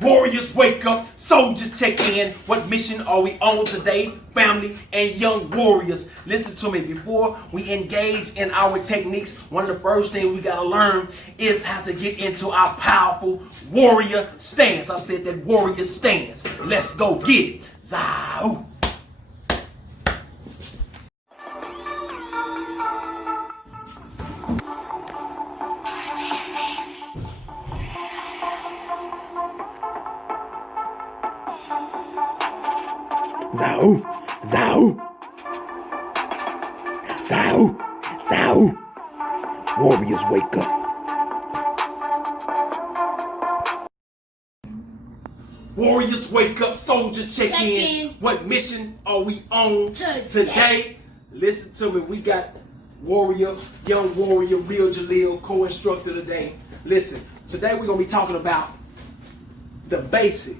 Warriors wake up, soldiers check in. What mission are we on today? Family and young warriors, listen to me. Before we engage in our techniques, one of the first things we gotta learn is how to get into our powerful warrior stance. I said that warrior stance. Let's go get it. Zah-oo. Zao, Zao, Zao, Zao. Warriors wake up. Warriors wake up, soldiers check in. What mission are we on today? Listen to me, we got warrior, young warrior, real Jaleel, co-instructor today. Listen, today we're going to be talking about the basic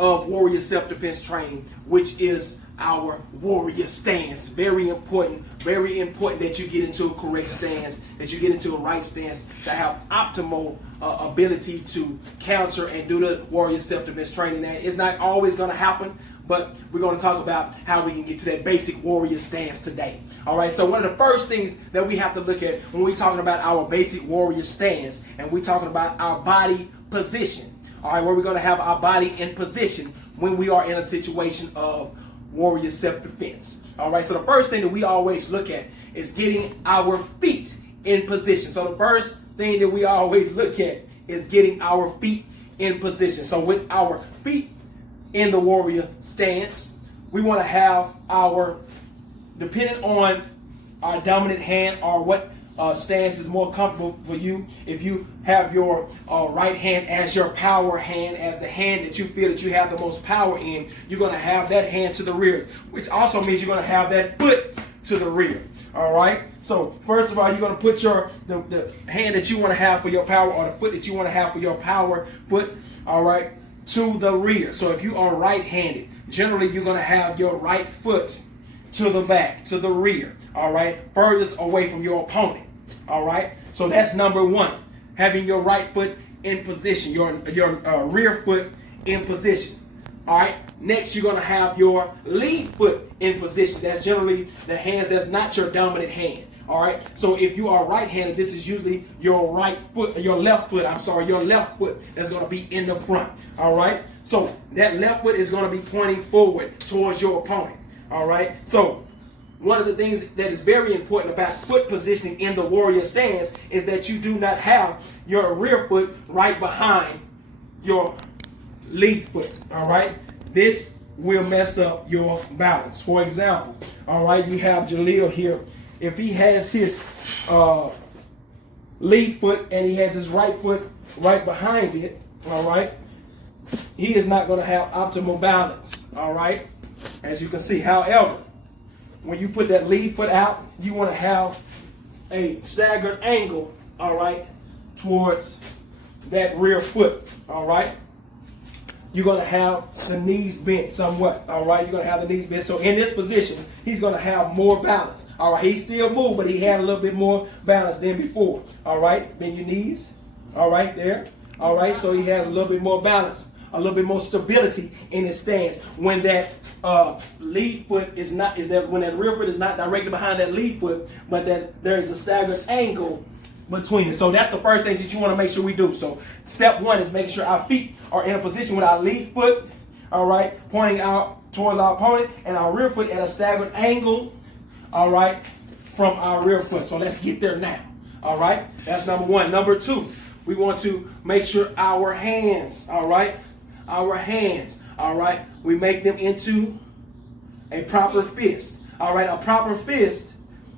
of warrior self-defense training, which is our warrior stance. Very important that you get into a correct stance, that you get into a right stance to have optimal ability to counter and do the warrior self-defense training. Now, it's not always going to happen, but we're going to talk about how we can get to that basic warrior stance today. All right, so one of the first things that we have to look at when we're talking about our basic warrior stance, and we're talking about our body position. All right, where we're going to have our body in position when we are in a situation of warrior self-defense. All right, so the first thing that we always look at is getting our feet in position. So the first thing that we always look at is getting our feet in position. So with our feet in the warrior stance, we want to have our, depending on our dominant hand or what stance is more comfortable for you. If you have your right hand as your power hand, as the hand that you feel that you have the most power in, you're going to have that hand to the rear, which also means you're going to have that foot to the rear. All right. So first of all, you're going to put the hand that you want to have for your power, or the foot that you want to have for your power foot, all right, to the rear. So if you are right-handed, generally you're going to have your right foot to the back, to the rear, all right, furthest away from your opponent. All right, so that's number one, having your right foot in position, your rear foot in position. All right, next you're going to have your lead foot in position. That's generally the hands that's not your dominant hand. All right, so if you are right-handed, this is usually your right foot, your left foot that's going to be in the front. All right, so that left foot is going to be pointing forward towards your opponent. All right, so one of the things that is very important about foot positioning in the warrior stance is that you do not have your rear foot right behind your lead foot. All right, this will mess up your balance. For example, all right, you have Jaleel here. If he has his lead foot and he has his right foot right behind it, all right, he is not going to have optimal balance. All right, as you can see. However, when you put that lead foot out, you want to have a staggered angle, all right, towards that rear foot, all right. You're going to have the knees bent somewhat, all right. You're going to have the knees bent. So in this position, he's going to have more balance, all right. He still moved, but he had a little bit more balance than before, all right. Bend your knees, all right, there, all right. So he has a little bit more balance, a little bit more stability in his stance. When that lead foot when that rear foot is not directly behind that lead foot, but that there is a staggered angle between it. So that's the first thing that you want to make sure we do. So step one is making sure our feet are in a position with our lead foot, all right, pointing out towards our opponent, and our rear foot at a staggered angle, all right, from our rear foot. So let's get there now. All right, that's number one. Number two, we want to make sure our hands, all right, we make them into a proper fist. All right, a proper fist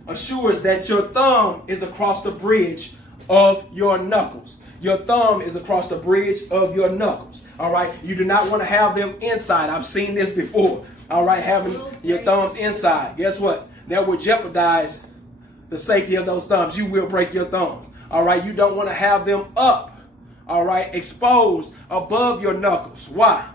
assures that your thumb is across the bridge of your knuckles. Your thumb is across the bridge of your knuckles. All right, you do not want to have them inside. I've seen this before. All right, having your thumbs inside. Guess what? That will jeopardize the safety of those thumbs. You will break your thumbs. All right, you don't want to have them up, all right, exposed above your knuckles. Why?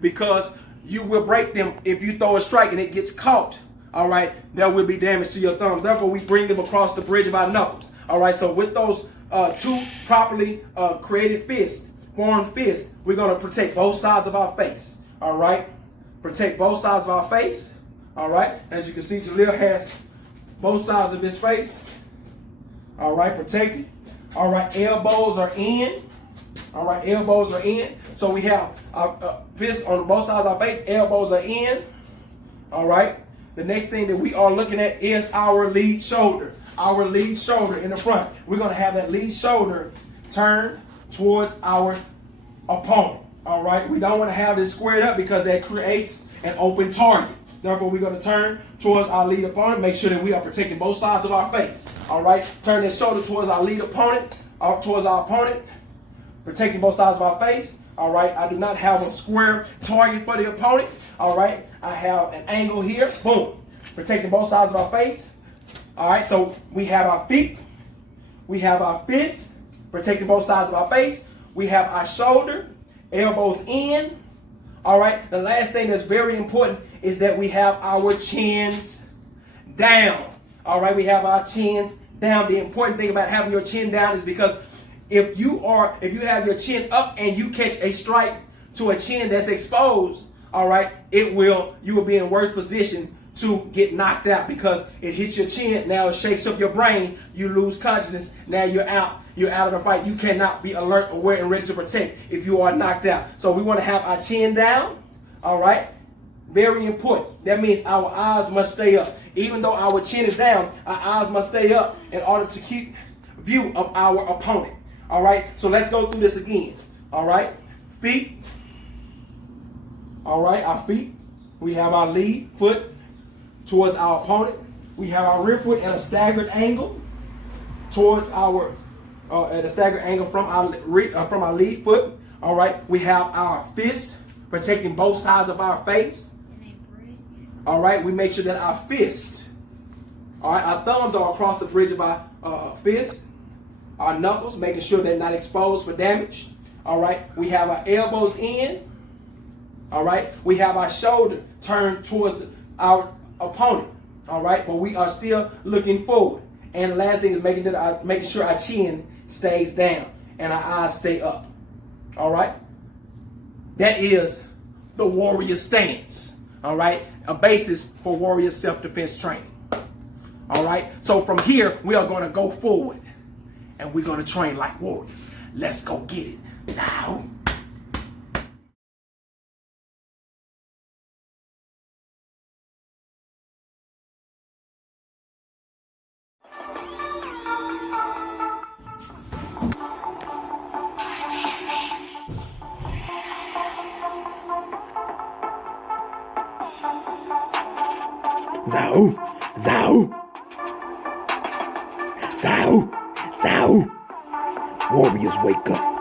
Because you will break them if you throw a strike and it gets caught. All right, there will be damage to your thumbs. Therefore, we bring them across the bridge of our knuckles. All right, so with those two properly created fists formed fist, we're going to protect both sides of our face. All right? Protect both sides of our face. All right? As you can see, Jaleel has both sides of his face. All right? Protected. All right? Elbows are in. All right? Elbows are in. So we have our fists on both sides of our face. Elbows are in. All right? The next thing that we are looking at is our lead shoulder. Our lead shoulder in the front. We're going to have that lead shoulder turn towards our opponent. All right? We don't want to have this squared up because that creates an open target. Therefore, we're going to turn towards our lead opponent. Make sure that we are protecting both sides of our face. All right? Turn that shoulder towards our lead opponent, towards our opponent, protecting both sides of our face. All right? I do not have a square target for the opponent. All right? I have an angle here. Boom. Protecting both sides of our face. All right? So we have our feet. We have our fists, protecting both sides of our face. We have our shoulder, elbows in. All right? The last thing that's very important is that we have our chins down. All right? We have our chins down. The important thing about having your chin down is because if you have your chin up and you catch a strike to a chin that's exposed, all right, you will be in worse position to get knocked out because it hits your chin. Now it shakes up your brain. You lose consciousness. Now you're out. You're out of the fight. You cannot be alert, aware, and ready to protect if you are knocked out. So we want to have our chin down. All right. Very important. That means our eyes must stay up. Even though our chin is down, our eyes must stay up in order to keep view of our opponent. All right. So let's go through this again. All right. Feet. All right. Our feet. We have our lead foot towards our opponent. We have our rear foot at a staggered angle towards our at a staggered angle from our lead foot. All right. We have our fist protecting both sides of our face. All right. We make sure that our fist, all right, our thumbs are across the bridge of our fist. Our knuckles, making sure they're not exposed for damage. All right. We have our elbows in. All right. We have our shoulder turned towards our opponent. All right. But we are still looking forward. And the last thing is making sure our chin stays down and our eyes stay up. All right. That is the warrior stance. All right. A basis for warrior self-defense training. All right. So from here, we are going to go forward and we're going to train like warriors. Let's go get it. Zow. Zow, zow, zow, zow. Warriors wake up.